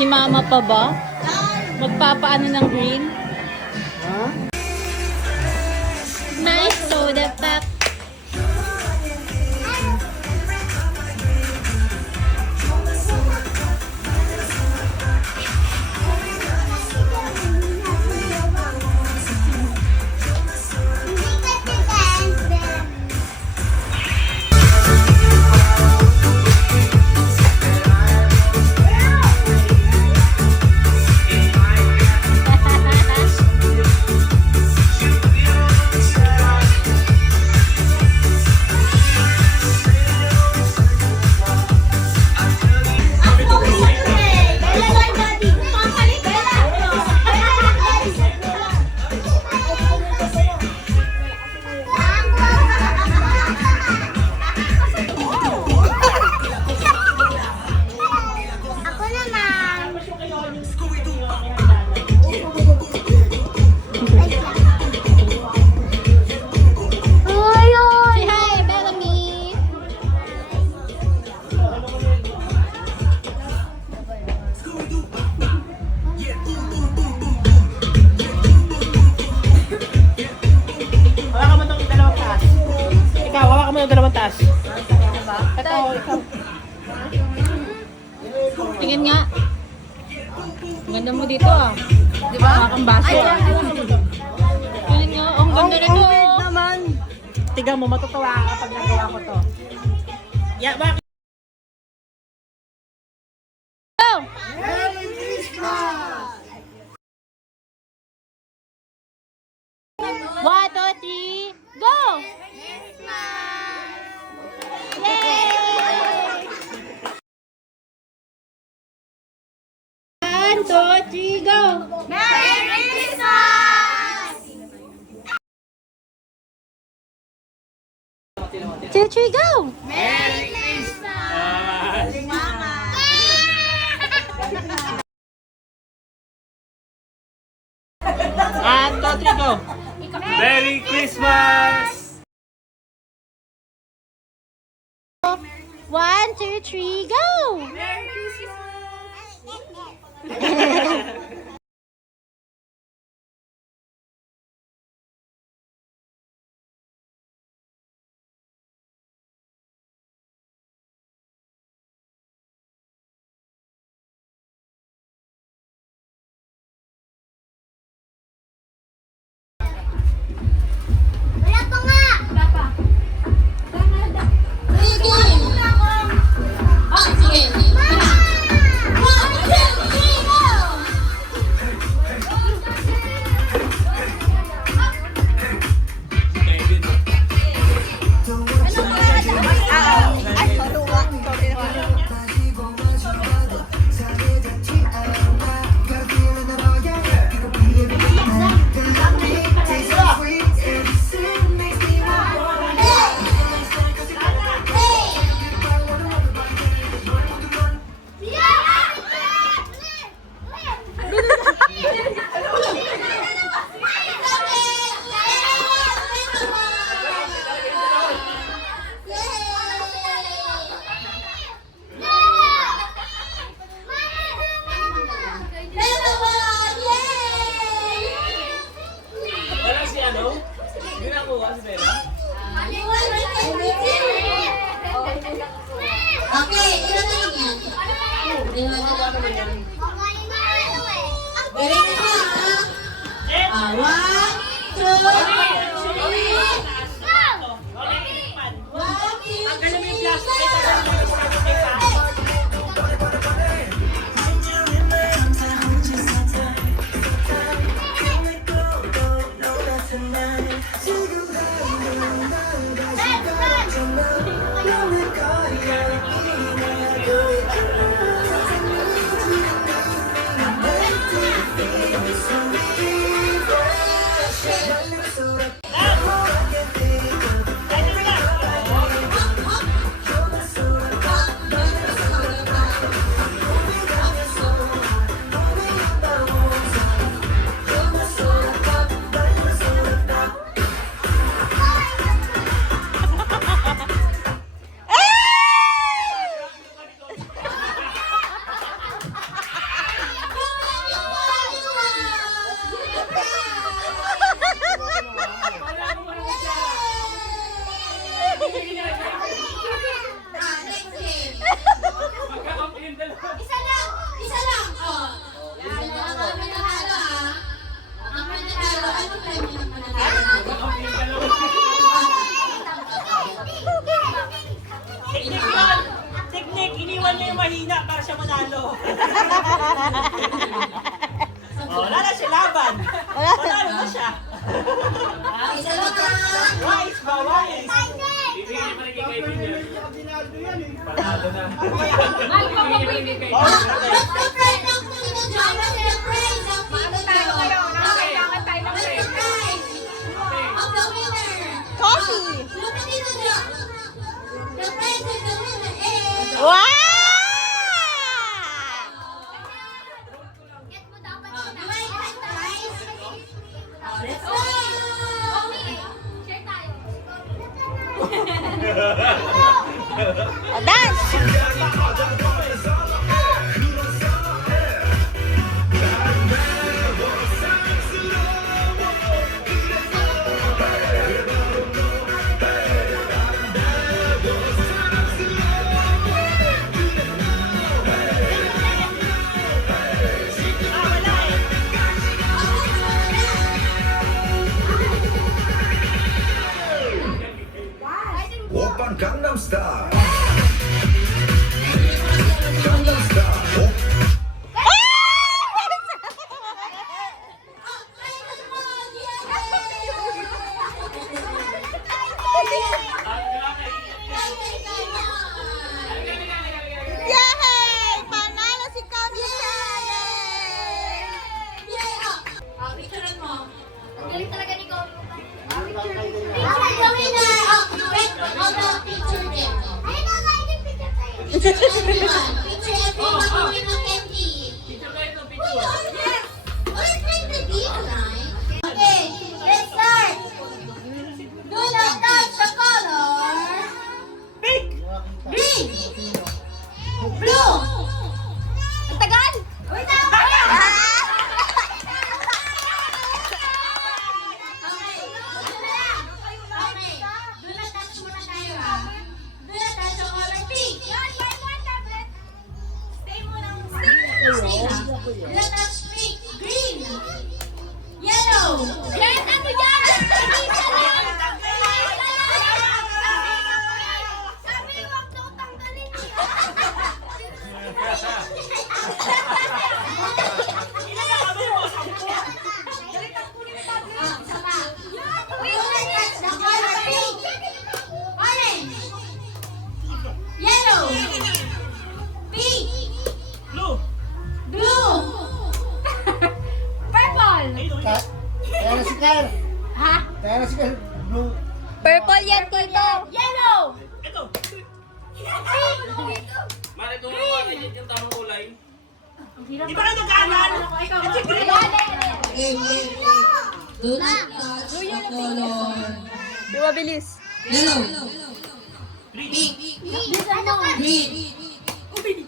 Si mama pa ba? Magpapaano ng green? Nice soda pop. Tingin nga. Ang ganda mo dito ah. Di ba? Makakambasa. Tingin nga. Ang ganda nito. Naman. Tiga mo, matutuwa ka pag nagawa ko to. Yeah, bakit? Go! Merry Christmas! 1, 2, 3, go! Yay! 1, 2, 3, go! Merry Christmas! 2, 3, go! Merry Christmas! Mama! 1, 2, 3, go! Merry Christmas! 1, 2, 3, go! Merry Christmas! Wala pa nga! Wala pa. Sige! Okay, sige. One, two, three, go! Wala si ano? Hindi na ako si Bella. Okay, ilan na lang yan? Very good ha? 1, 2, 3, 1, 2, 3, laban. Panalo na siya. Isa lang ha. Wise ba? Wise. Bibigyan pa rin kay Kevin yan. Panalo na. Ay, papapili kayo. Oh, Let's pray ng Panginoon Diyos. Let's pray ng Panginoon tayo ngayon. Kailangan tayo ng What's the prize of the winner? Coffee. Filipino Diyos. The prize of the winner is... Wow! Get mo dapat siya. Do I have prize? Let's go! Share tayo. Dance! 오빤 강남스타일 강남스타일 Yay! Panalo si Kami Picturean mo. Ang galing talaga ni Kobe. Picture the winner of the picture din. Ay, nakain picture tayo. Picture everyone. Picture everyone who win ang candy. Picture kayo ito, Uy, picture. oh, yes. Oh, it's like the game, right? Okay, let's start. Do not touch the color. Pink! Green. Blue. Ang tagal. Wait lang. Okay. Do not touch muna tayo, ha? Do not touch the color pink. Stay muna. Stay, ha? Do not touch pink. Green. Yellow. Red, ano yan? Isa lang. Sabi, huwag daw tanggalin. Yellow, pink, Blue! blue, purple. Kaya na si Kyle. Ha? Kaya na si Kyle. Blue. Purple yan, tito. Yellow, Ito! pink, Mare, kung makakagit yung tamang kulay. Di ba kayo nag-aaral? Ito green! do not touch the color. Mabilis. Yellow, pink, green,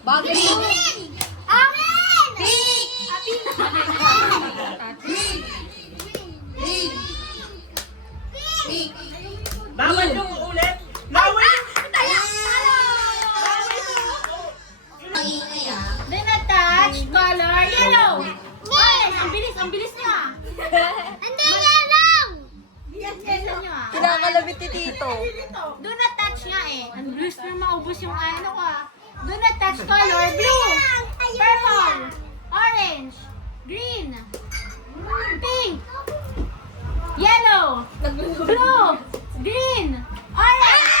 Bagay green, amen, pink, green, green, pink. Bawal yung ulit! Bawal! Maingay ah. Do not touch color yellow. Yes! Ang bilis niya. Hindi yellow! Yes, yellow niya ah. Kinakalabit ni tito. Do not touch nga eh. Ang bilis na maubos yung ano ko ah. Do not touch color blue, purple, orange, green, pink, yellow, blue, green, orange.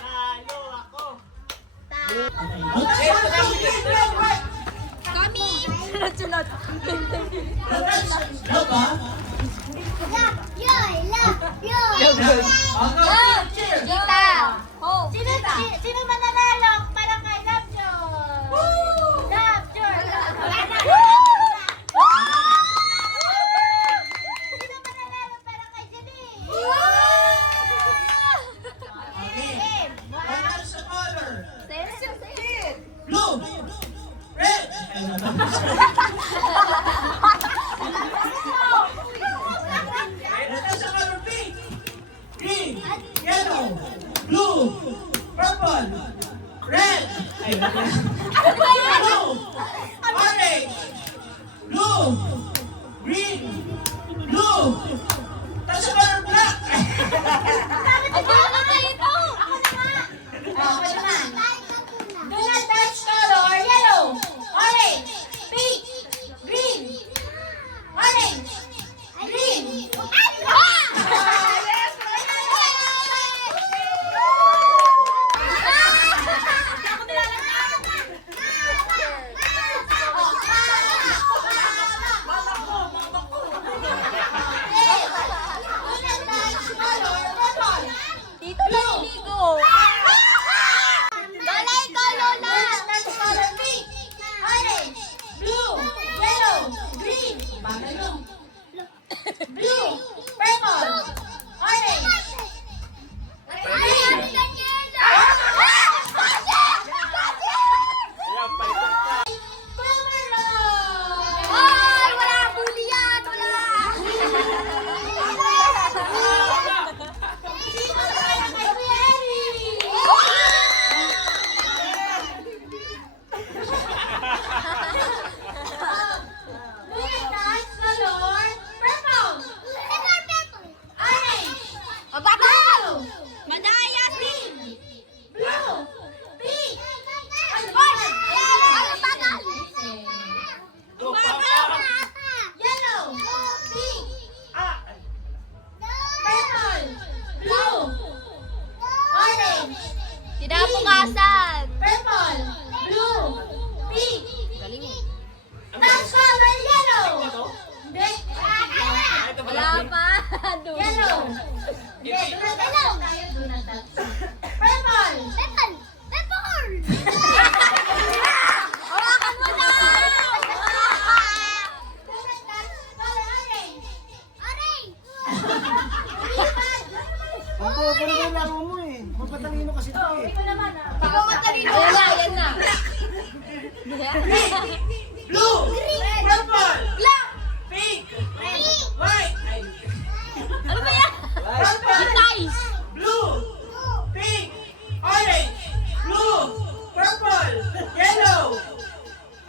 Talo ako! Sunod-sunod. Kita! Sino mananalo para kay Love Joy? Love Joy! Sino mananalo para kay Janine? Okay. Panalo sa color! Sino? Blue! Red! Panalo sa color pink! Green! Yellow! Blue! Purple! Red! Ay, blue! Orange! Blue! Green! Blue! Tapos sa color black! Ako naman! Do not touch color Blue. Purple. Pink. White. Ay. Ano ba yan? Guys! Blue. Pink. Orange. Blue. Purple. Yellow.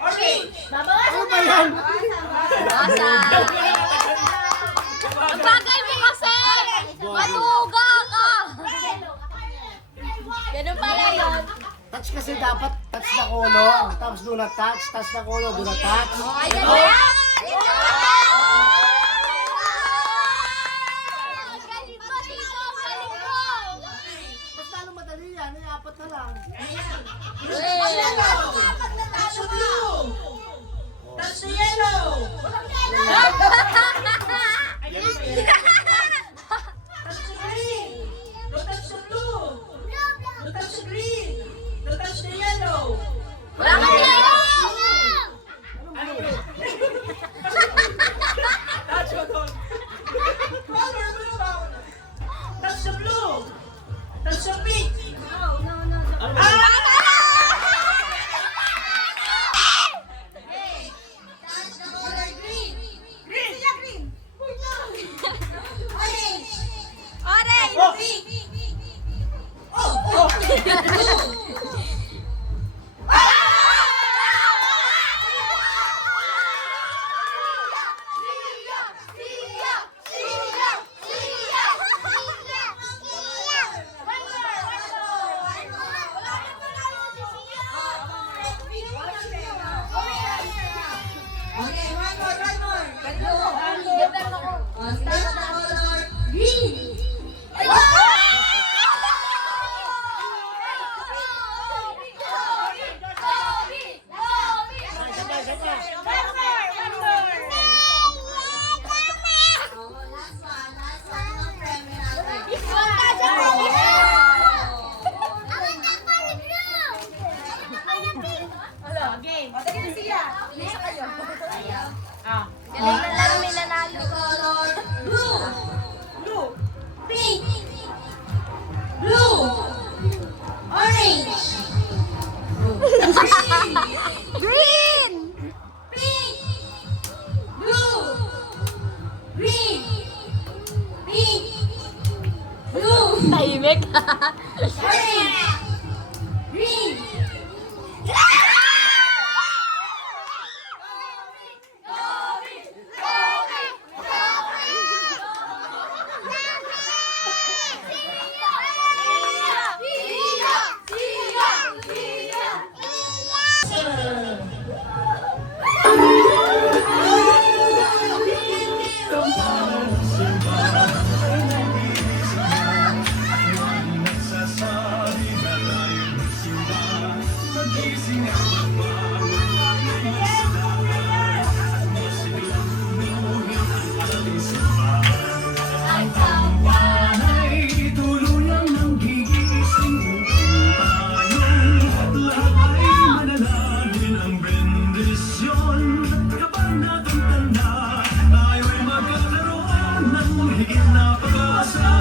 Orange. Ano ba yan? Basa! Ang bagay mo kasi! Matuga ka! Ganun pala yun. Touch kasi dapat touch na kulong. Tapos do not touch. Touch na kulong, do not touch. Ayan na yan! Galing mo dito! Galing mo! Mas lalo madali yan. Ay, apat na lang. Touch the blue. Touch the yellow. Touch the green. Don't touch the blue. Don't touch the green. Don't touch the yellow. Wala kang yellow! Touch the blue. Touch the blue. Touch the pink. Touch the color green. Orange. Orange! Okay, one more. Touch the color green. Galing na lang may nanalo. Color blue. Blue. Pink. Blue. Orange. Green! Pink. Blue. Green. Pink. Blue. Tahimik. Orange. Green. Tuluyang nang gigising upang tayong lahat ay manalangin ang bendisyon. Kapag natutanda, tayo'y magkakaroon ng higit na pag-asa.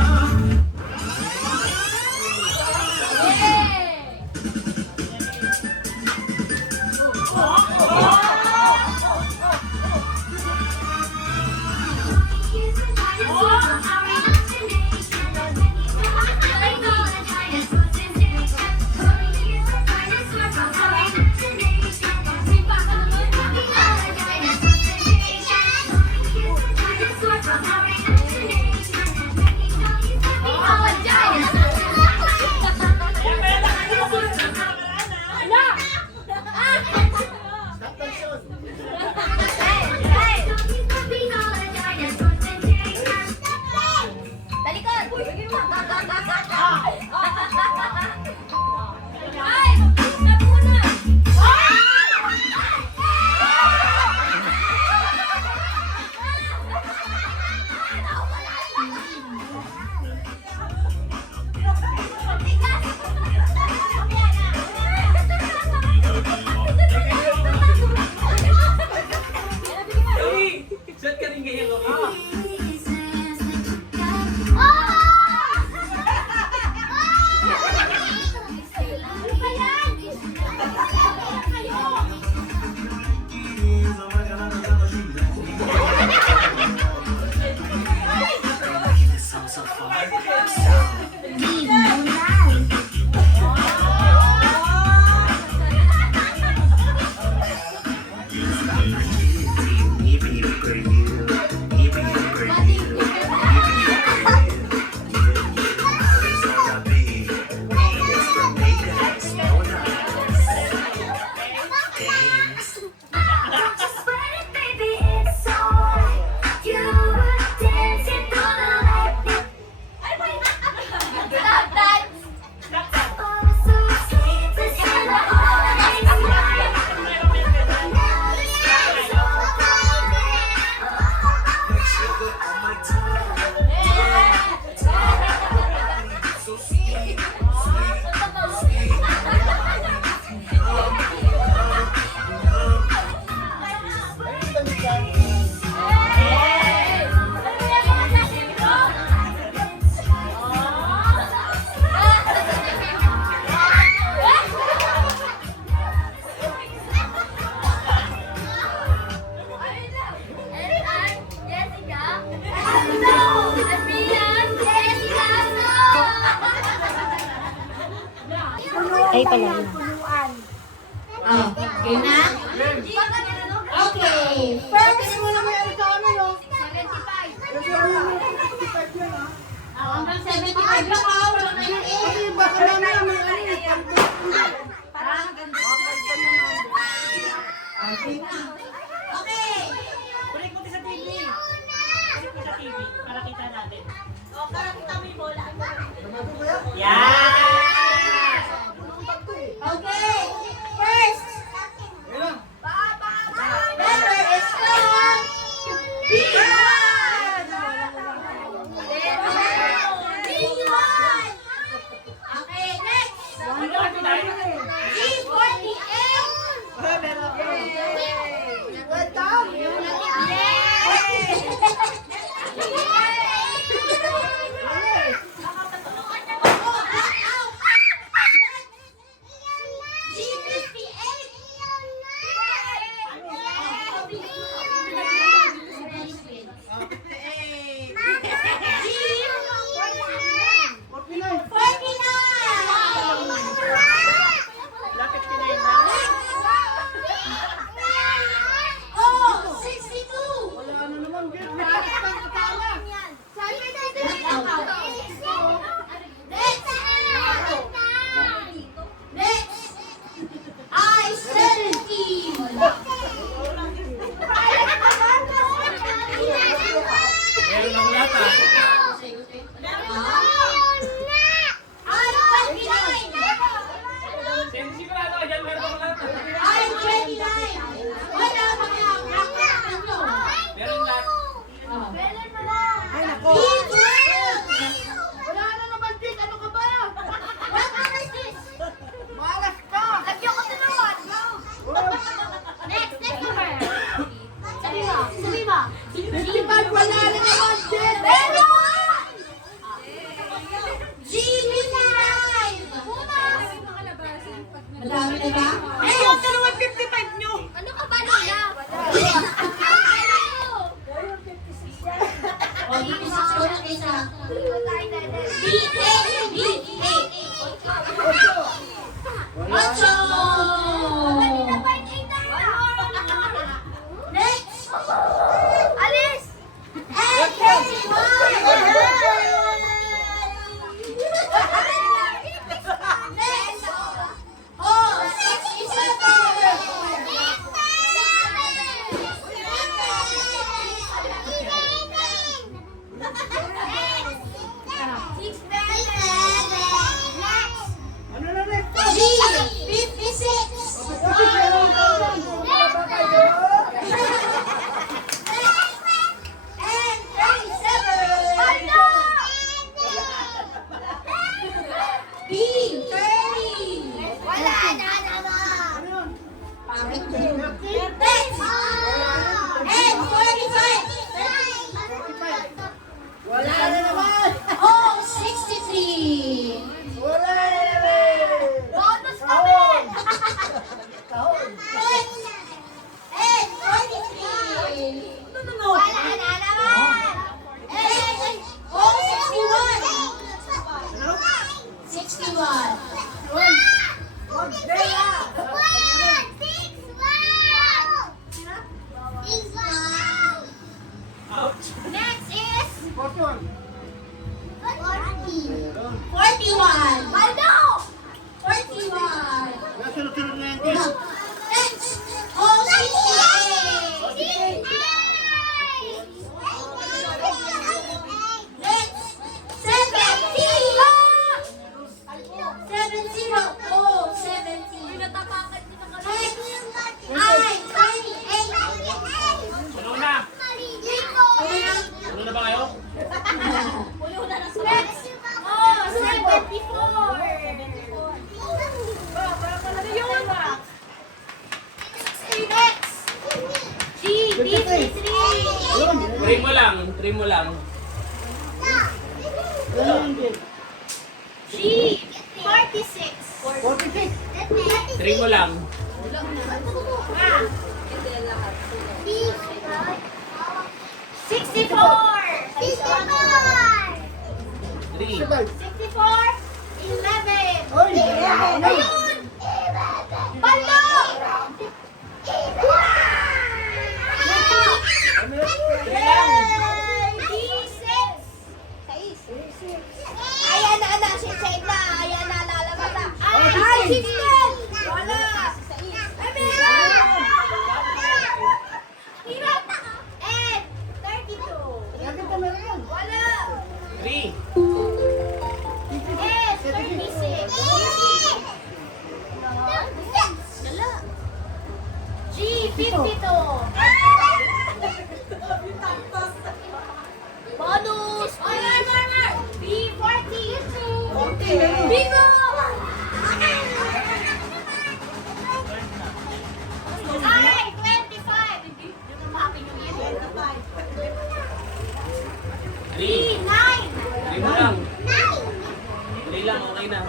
pala. Yan. Okay na? Okay. First, hanggang 75 lang ah. Wala na yun eh. Okay. Kulik mo din sa TV. Kulik mo sa TV. Para kita natin. O, para kita mo yung bola. Yan! Okay. First. Letter is called B. B1. Okay, next. G48. Lapit ka na yun na. Oh, 62. Next. I-17. Meron akong lata. I-29. Sigurado ka dyan, meron akong lata. I-29. Wala mga black nyo. Meron lahat. B12. Wala na naman din. Ano ka ba? What color is this? Malas ka. Lagyan ko tunuan. Next number. Sabi ba? G5 wala na naman din. Meron! G9. Madami na ba? Eh, yung dalawang 55 nyo. Ano ka ba nila? O, D6 ko lang isa. D8. Ocho. Next. Alis. Next. Oh, 63. Bonus pa rin. And 43. Wala na naman. And, oh, 61. 61. Ouch! Next is 41. 41. Ano? 41. Sunod-sunod na yan, Tim. Next. Oh, 68. Next. 70. 70. Oh, 70. Next. Ay, 28. Puno na! Puno na ba kayo? Next. Oh, 74. Next. G, 53. Trim mo lang, trim mo lang. G, 46. 46. Trim mo lang. Ah. 64. 3. 64. 11. Oy, Ayun. B52. Bonus. B40. Bingo. Ay, 25. Yung happy new year. 3, 9. 3 mo lang. 9. 3 lang, okay na.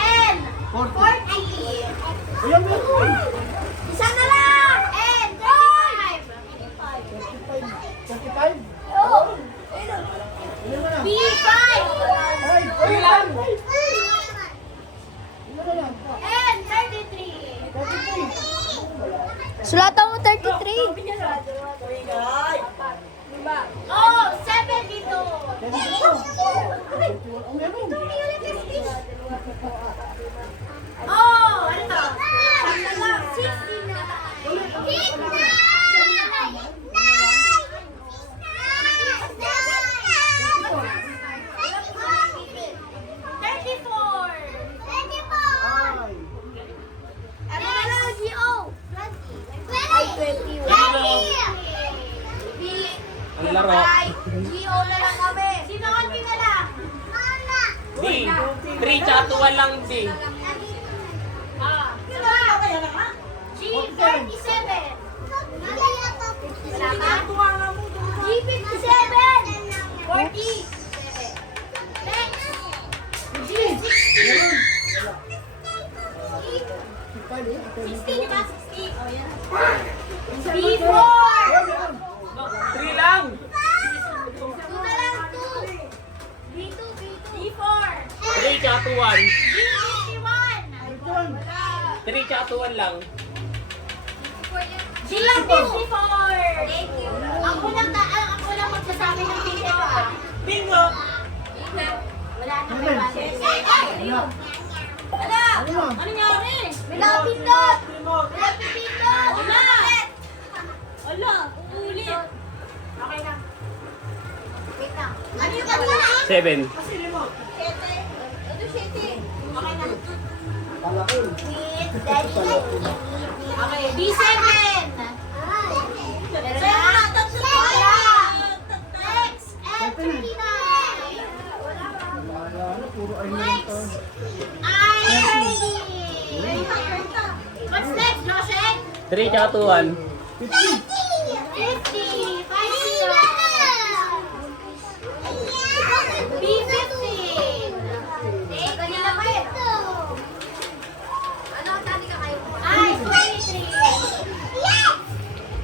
And 40. Isa na lang. And 35. 35. Oh. B5. Ay, ayun lang. And 33. Sulatan mo 33. Oh, 72. Oh, ano to? 34. Ang laro. Gio na lang kami. Sino konti na lang? D. 3 tsaka 2 lang, D. G37. G57. 40. Next. G60. 60, diba? 60. B4. 3 lang. 2 na lang, 2. B2. B4. 3 tsaka 2-1. G51. 3 tsaka 2-1 lang. G54. Thank you. Ako lang magsasabi ng ticket ah. Bingo! Wala na may base. Wala. Ano? Ano nangyari? May napindot. Remote. May napindot. Wala. Ala, ulit. Okay na. Wait lang. Ano yung kanina? 7. Kasi remote. Ano 7? Okay na. Palaki. Wait, daddy. Okay, B7. Meron na. Wala. Next. F39. Ano, puro ay Next. I30. What's next, Joshen? 3 tsaka 2-1. 50. 50. B15. Eh, kanina pa eh. Ano ang tali ka kayo? Ay, 23.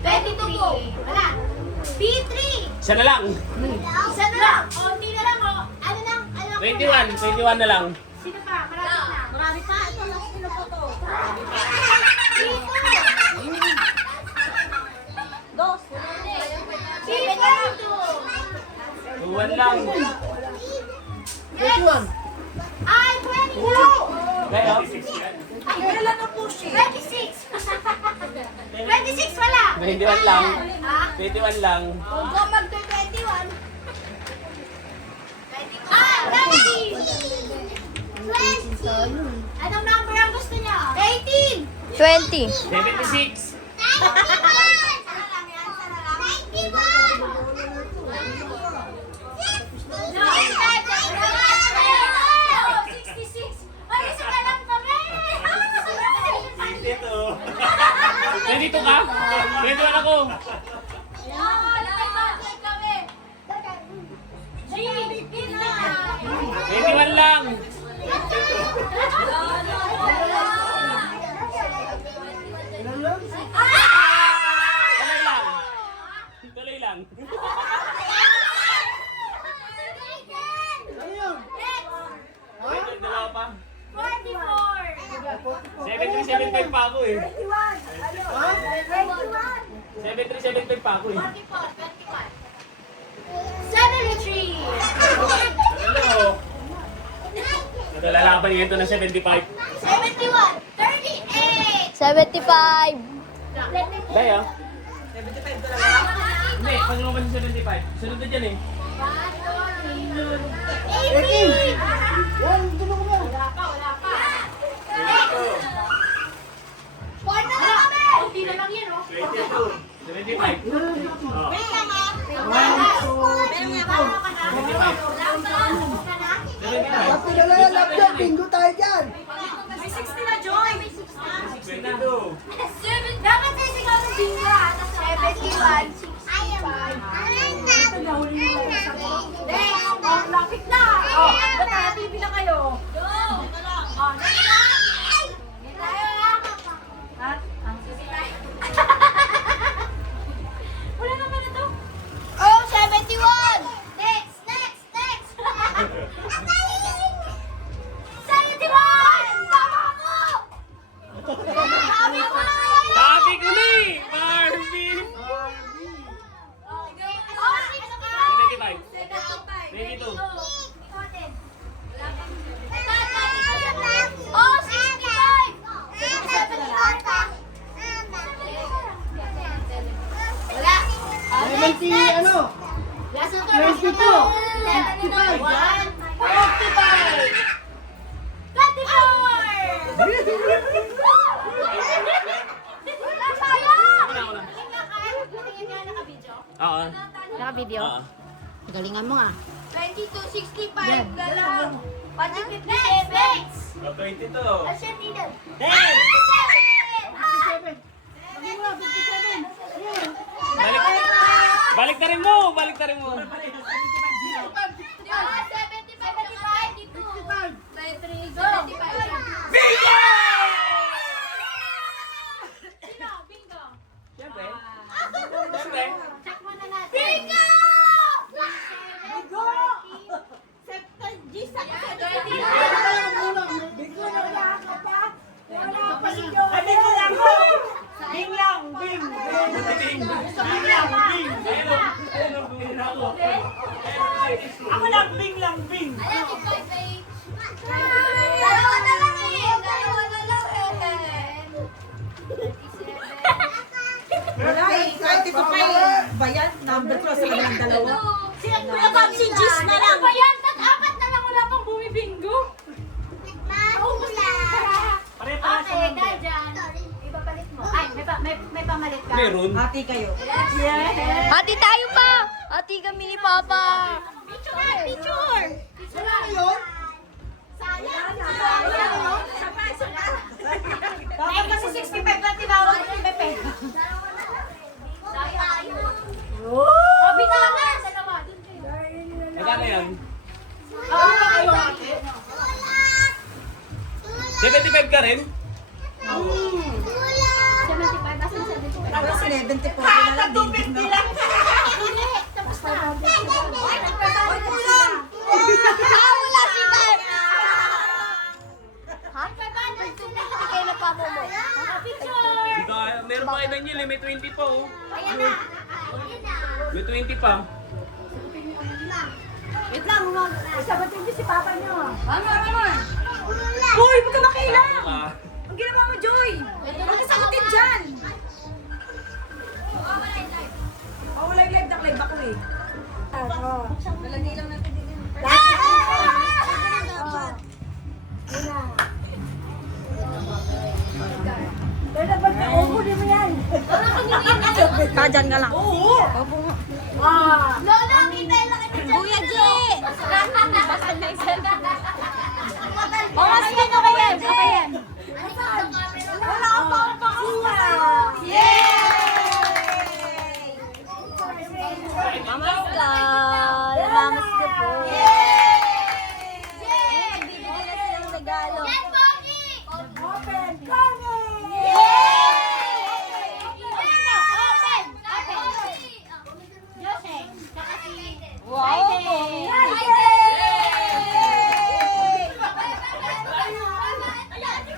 22 po. Wala. B3. Isa na lang. Isa na lang. O, hindi na lang o. Ano lang? 21. 21 na lang. Sino pa? Marami na. Marami pa. Ito lang. Sino po to? Dos. B22. 2-1 lang. 21. Ay, 22. Kaya? Ay, kailan na po siya? 26. 26 wala. 21 lang. Ha? 21 lang. Huwag ko mag-21. Ah, 20. 20. Anong number ang gusto niya? 18. 20. 76. No, 66. Ay, isa na lang kami. Nandito ka? 21 ako. G, 21 lang. Ilan lang? Tuloy lang. Tuloy lang. Ano yun? Wait, dalawa pa. 44. 73-75 pa ako eh. Ha? 73-75 pa ako eh. 73. Ano? Nalalaban ngayon ito na 75. 71. 38. 75. Daya? 75 talaga? Hindi, pag lumaban sa 75. Sunod na dyan eh. 80. Yan, tulong mo. Wala pa. Next. Sport na lang kami. lang yan, oh. 22. 75. Oh. Wait lang, ah. 75. Pinala yan, lap yan. Bingo tayo dyan. May 60 na, Joy. 22. Dapat sisigaw ng bingo. 71. Oh, lapit na. Oh, ba't TV na kayo? Oh, at, wala naman na to. Oh, 71! Next! 71! Tama ko! Sabi ko na ngayon! Sabi ko na eh! Marvin! 75. 22. Oh, 65! Wala. 70, ano? Last na to. 22. 55. 24! Oo. Naka-video? Oo. Galingan mo nga. 22, 65, galang. 57. 22. Asya dito. 57. Balik na rin mo! Balik na rin mo! 75, 75, 75. Siyempre. Siyempre. Check muna natin. Bingo! Ay, bing lang ko. Bing lang, bing. Ako lang, bing lang, bing. Dalawa na lang eh. Dalawa na lang eh. Wala eh. 25 ba yan? Number ko sa kanilang dalawa. Si Gis na lang. Ba yan? Tat-apat na lang wala pang bumibingo. Pare-parehas Okay, lang. dahil dyan. Ipapalit mo. Ay, may pamalit ka. Meron. Hati kayo. Hati tayo pa! Hati kami ni Papa! Picture! Picture! Wala na yun? Sayang! Dapat kasi 65 lang tinawag ni Pepe. Sayang! Oh, binalas! Dalawa, dun kayo. Magkano yan? Ano ba kayo, ate? 75 ka rin? 75, asan 75? Ako 70 po. Wala lang din. 250 lang. Hindi, tapos na. Ay, nagpapalala. Wala si Dad! Ha? Nagpapalala sila. Hindi kayo napamamo. Picture! Hindi ka, meron pa kayo Daniel eh, may 20 pa oh. Ayan na. Ayan na. May 20 pa. Wait lang, Sabatin niyo si Papa niyo. naman. Uy, huwag ka makilang. Ah. Ang ginawa mo, Joy. Huwag ka sagutin dyan. Oh, live na ako eh. Lalagay lang natin din. Kadyan ka lang. Lola, hintayin lang kita dyan. Kuya G! Oh, mas ano ba yan? Ano ba yan? Wala akong pakuha. Mamaskal! Namaste po! Eh, bibili na silang regalo. Yes, Mommy! Open, kami! Open! Joseph, saka si... Wow! Ayan!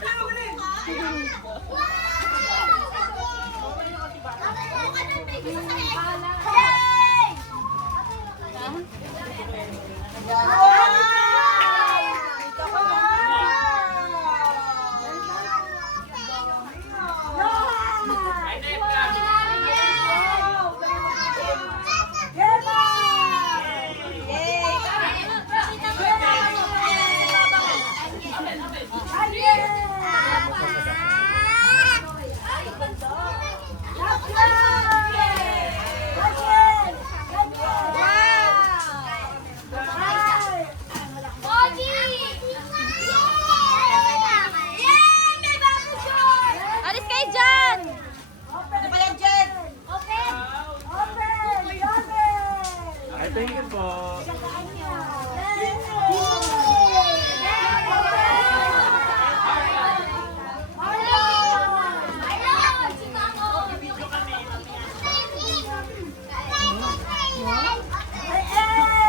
po.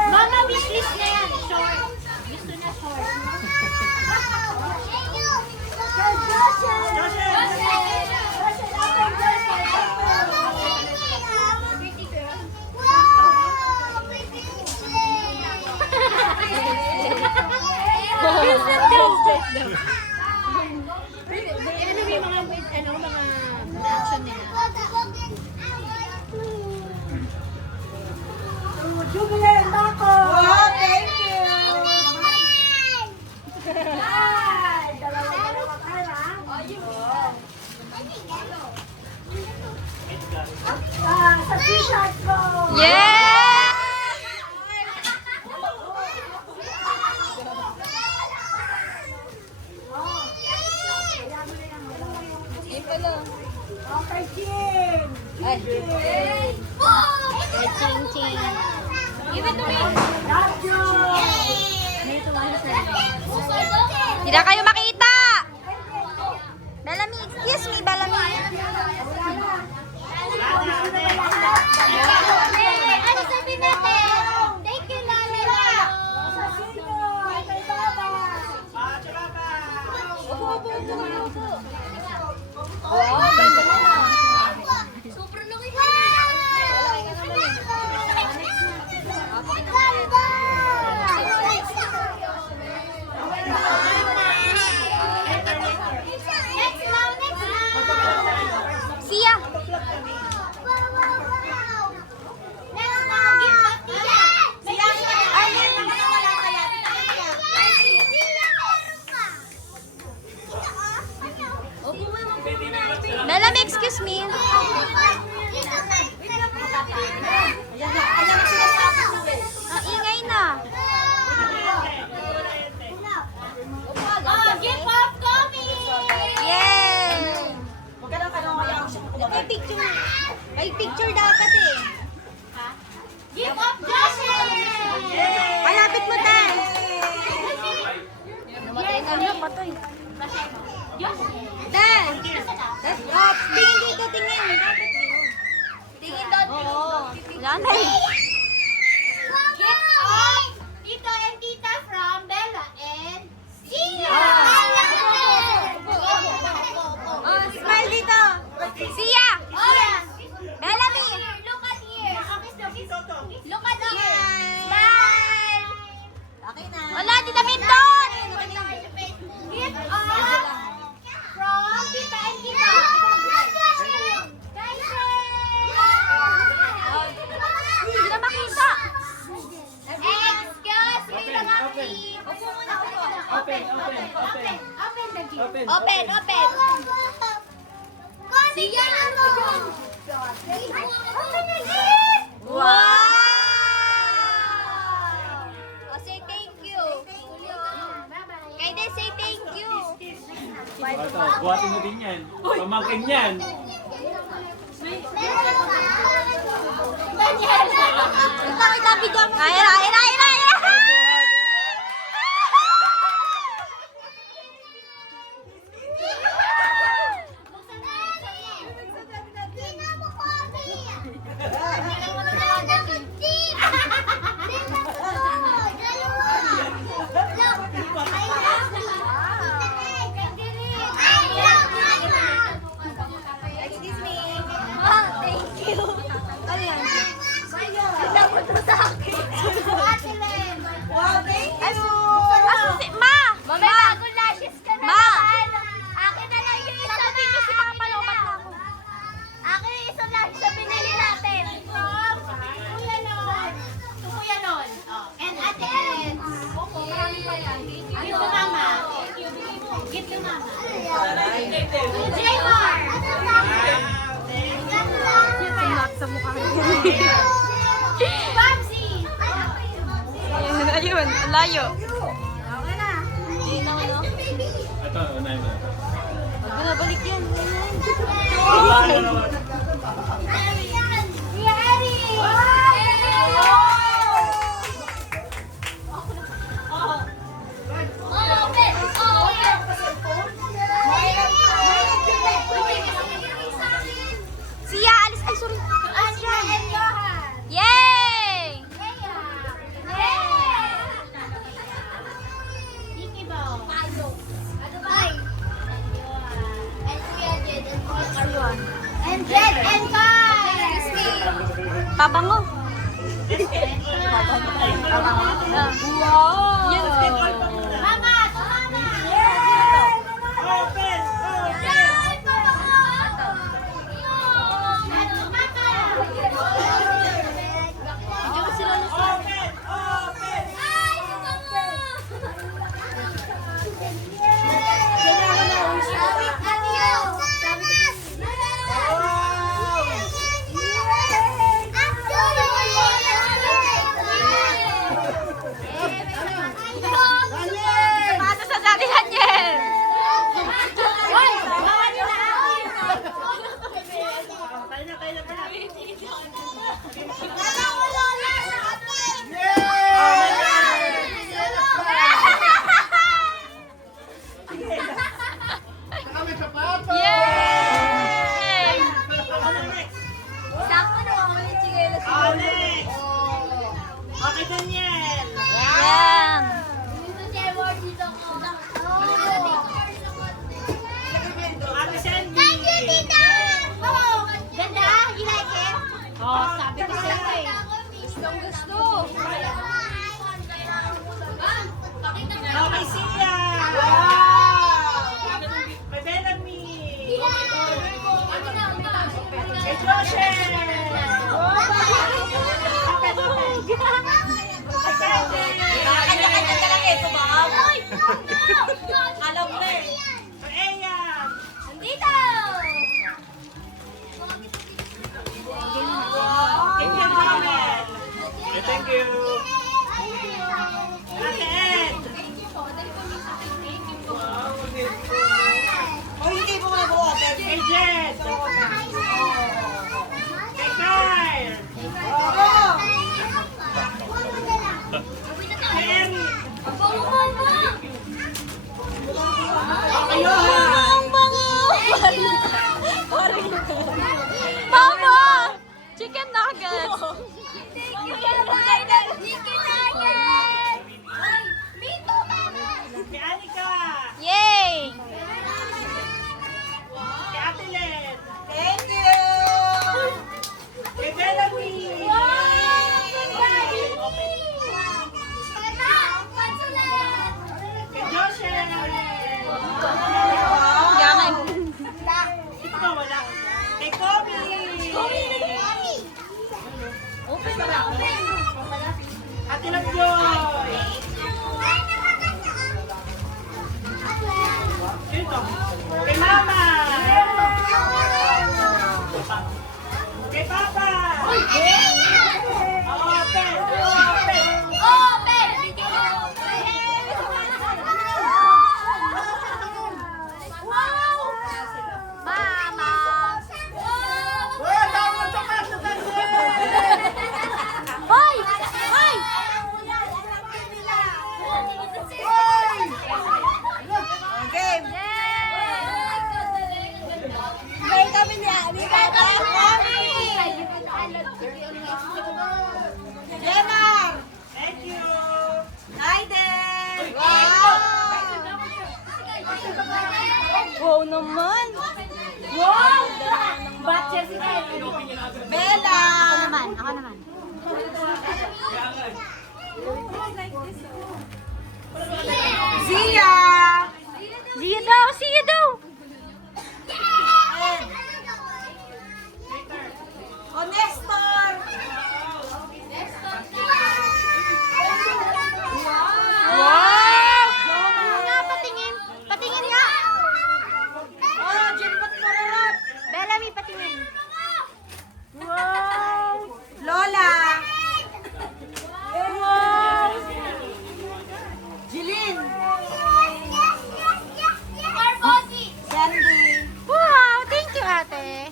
Mama, wishlist na yan. Short. Gusto na short. Wow, thank you! Yeah! Ay. Ching ching. Give it to me. Hindi na kayo makita! Bellamy, excuse me, Bellamy. Ano sabihin natin? Thank you, Lala. Sobrang laki. Next round, next round. See ya! Bellamy, excuse me. Ang ingay na. Give up, coffee! Yay! May picture. May picture dapat eh. Give up, Joshua! Malapit mo tayo. Namatay na patay. Dan! Oh, tingin dito, tingin. Dapat dito. Tingin doon. Oo. Wala na eh. Give up, Tito and Tita from Bella and Sia! Oh, smile dito. Sia! Bellamy! Look at here. Look at here. Smile! Wala, di damit doon! Give up from Tita and Tita. Hindi na makita. Excuse me, Open, mga open. Opo muna, opo. Open, open, open. Open the gate. Open. Open, open. Sige, ano? Open the gate! Wow! Oh, say thank you. Kaide, say thank you. Ito, buhatin mo din yan. Pamangkin yan. Kita video mo. Ayun, ayun, ayun, ayun. Excuse me. Ah, thank you. Ano yan? Dapat mo sa akin. Wow, thank you! Ma! May bagong lashes ka na Ma! naman. Akin na lang yung isa na. Sagutin niyo si Papa Lobat na ako. Akin yung isang lashes na binili natin. From Kuya Non. To Kuya Non. Oh. And at the end. Opo, marami pa yan. Give to Mama. Give to Mama. To Jaymar. Sa mukha niya. Babsy. Ayun, ayun. Ang layo. Okay na. Ito, unahin mo. Pag binabalik yan. Kuya Eric. Red and white. Pabango. Wow! Yun. Mama, mama. Open! Yan, pabango. Diyan sila na sa... Open! Open! Ay, pabango. Paano sa Daddy Daniel? Uy! Tayo na, tayo na, tayo na. Yay! Ano next? Sakto na ako yung chinelas. Next! Okay, Daniel! Yan! Ate Sandy! Thank you, Tita! Oh, ganda? You like it? Oh, sabi ko sa'yo eh. Gustong gusto. Okay, Sia! Wow! May Bellamy! Kay Joshe! Kanya-kanya talaga ito ba? Alam na eh. Kay Eyan! Dito! Kay Kuya Romel! Thank you. Ate Ed! Kay Jed! Kay Kyle! Kay Eric! Kay Johan! Mama! Chicken nuggets! Kay Anika! Yay! Kay Ate Len! Thank you! Kay Bellamy! Kay Joshe! Yaman. Ito ba wala? Kay Kobe! Ate Labjoy! Dito! Kay Mama! Kay Papa! Open! Open! Hoy! Hoy! Game! Play kami niya! Play kami! Gemma! Thank you! Aiden! Wow naman! Wow! Batcher si Bella! Ako naman, ako naman. Zia! Zia daw! Zia daw! O, Nestor! Wow! Nga, patingin. Patingin nga. Oh, Jilbot Mararot. Bellamy, patingin. Wow! Lola! Wow! Jilin! Sandy! Wow! Thank you, ate.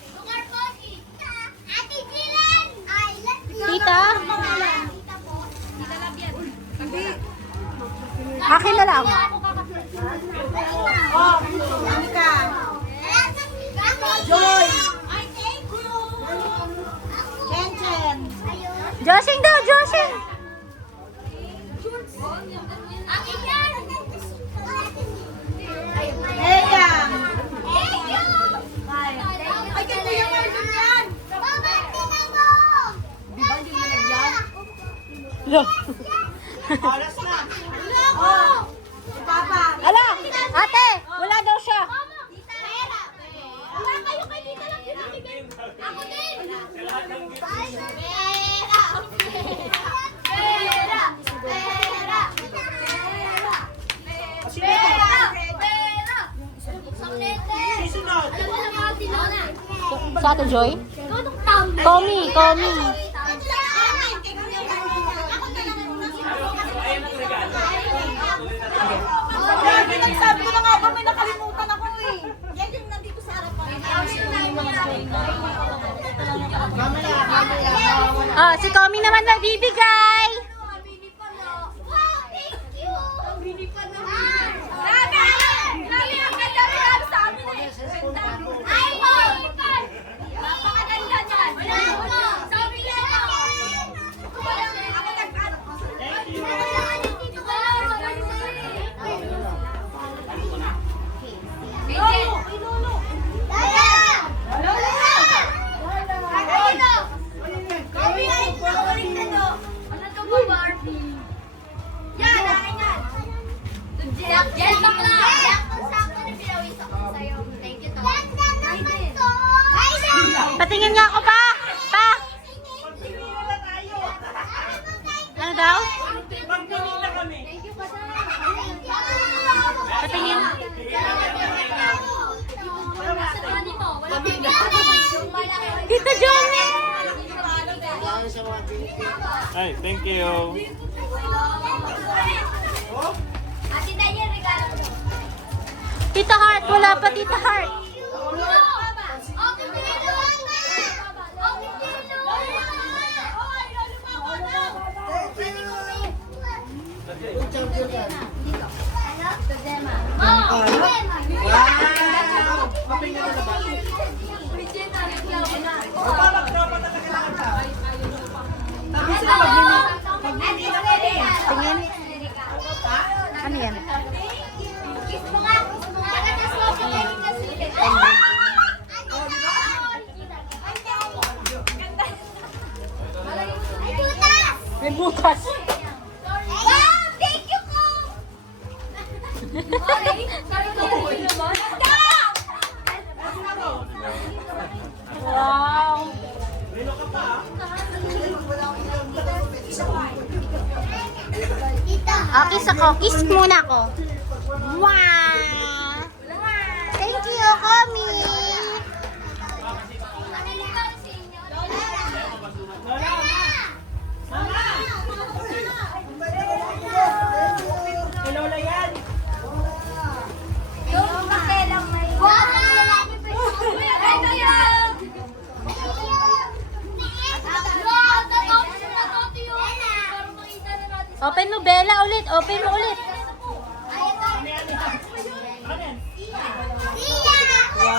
Tita? Akin na lang. Oh, Anika. Joy. Chen Chen. Josing daw, Josing. Eya. Ay, kay Kuya Marvin yan. Oras na. Ala! Ate! Wala daw siya. Wala kayo kay Tita lang binibigay. Ako din. Pera. Sisunod. Sa Ate Joy? Komi. Sabi ko na nga ba, may nakalimutan ako eh. Yan yung nandito sa harapan. Ah, si Komi naman nagbibigay. Wow, thank you. Nami, ang ganda rin ano sa amin eh. iPhone. Napakaganda niyan. Sabi niya ako. Yan bakla. Sakto na pinawis ako sa'yo. Thank you, Tom. Patingin nga ako pa. Pa. Ano daw? Magpili na kami. Patingin. Tita Johnny! Dahil sa mga Pilipino. Ay, thank you. Ate Daniel, regalo mo. Tita Heart, wala pa Tita Heart. Tingin. Ano yan? Kiss mo nga. Nakatas mo sa kanin na sila. Ay, butas! May butas. Wow! Thank you po! Sorry naman. Wow. Kiss ako. Kiss muna ako. Wow. Thank you, Komi. Lola yan. Open mo, Bella, ulit. Open mo ulit.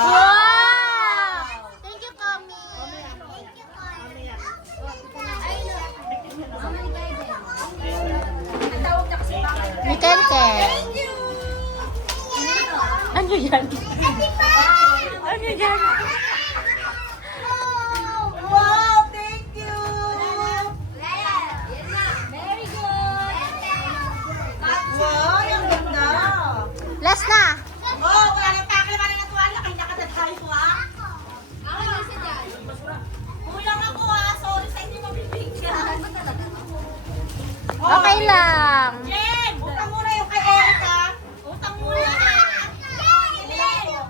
Wow! Thank you, Komi. Ni Ken-Ken. Ano yan? Ano yan? Wow, thank you. Very good. Wow, ang ganda. Last na. Oh, wala nang pakilaman ng tuwala. Kaya nakadadhay ko ah. Ako lang sa dyan. Kulang ako ah. Sorry sa hindi mabibigyan. Okay lang. Jen, utang muna yung kay Erica. Utang muna.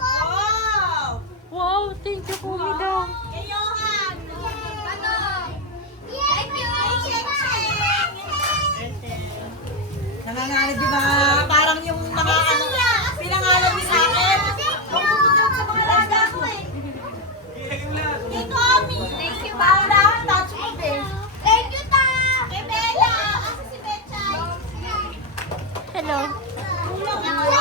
Wow. Wow, thank you, Komi daw. Kay Johan. Ano? Thank you. Nangangalad, di ba? Parang yung mga ano, pinangalad mo sa akin. Pagpupunta sa mga laga ko eh. Kay Komi. Thank you, Paula. Touch mo din. Thank you, Ta. Kay Bella. Asa si Betchay? Hello. Kulang ako.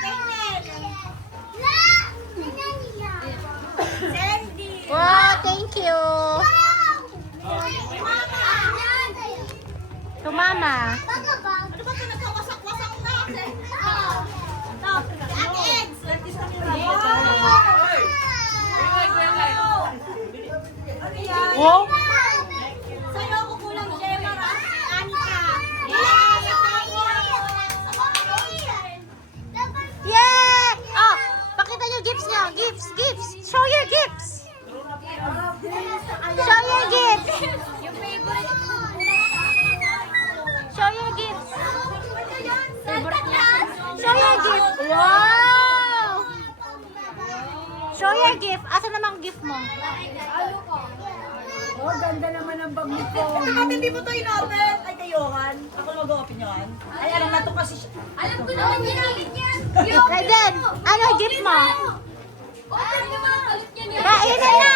Kay Nel. Sandy. Wow, thank you. To Mama. Ano ba ito? Nagkawasak-wasak na. Ate Eggs. Wow. gifts niyo. Gifts, gifts. Show your gifts. Show your gifts. Yung favorite. Show your gifts. Favorite niya. Show your gift. Wow! Show your gift. Asa namang gift mo? Oh, ganda naman ang bag ni Komi. Bakit hindi mo to in-open? Ay, kayohan. Ako mag-open yun. Ay, alam na to kasi siya. Alam ko naman ginamit niya. Raiden, ano gift mo? Open mo. Kainin na!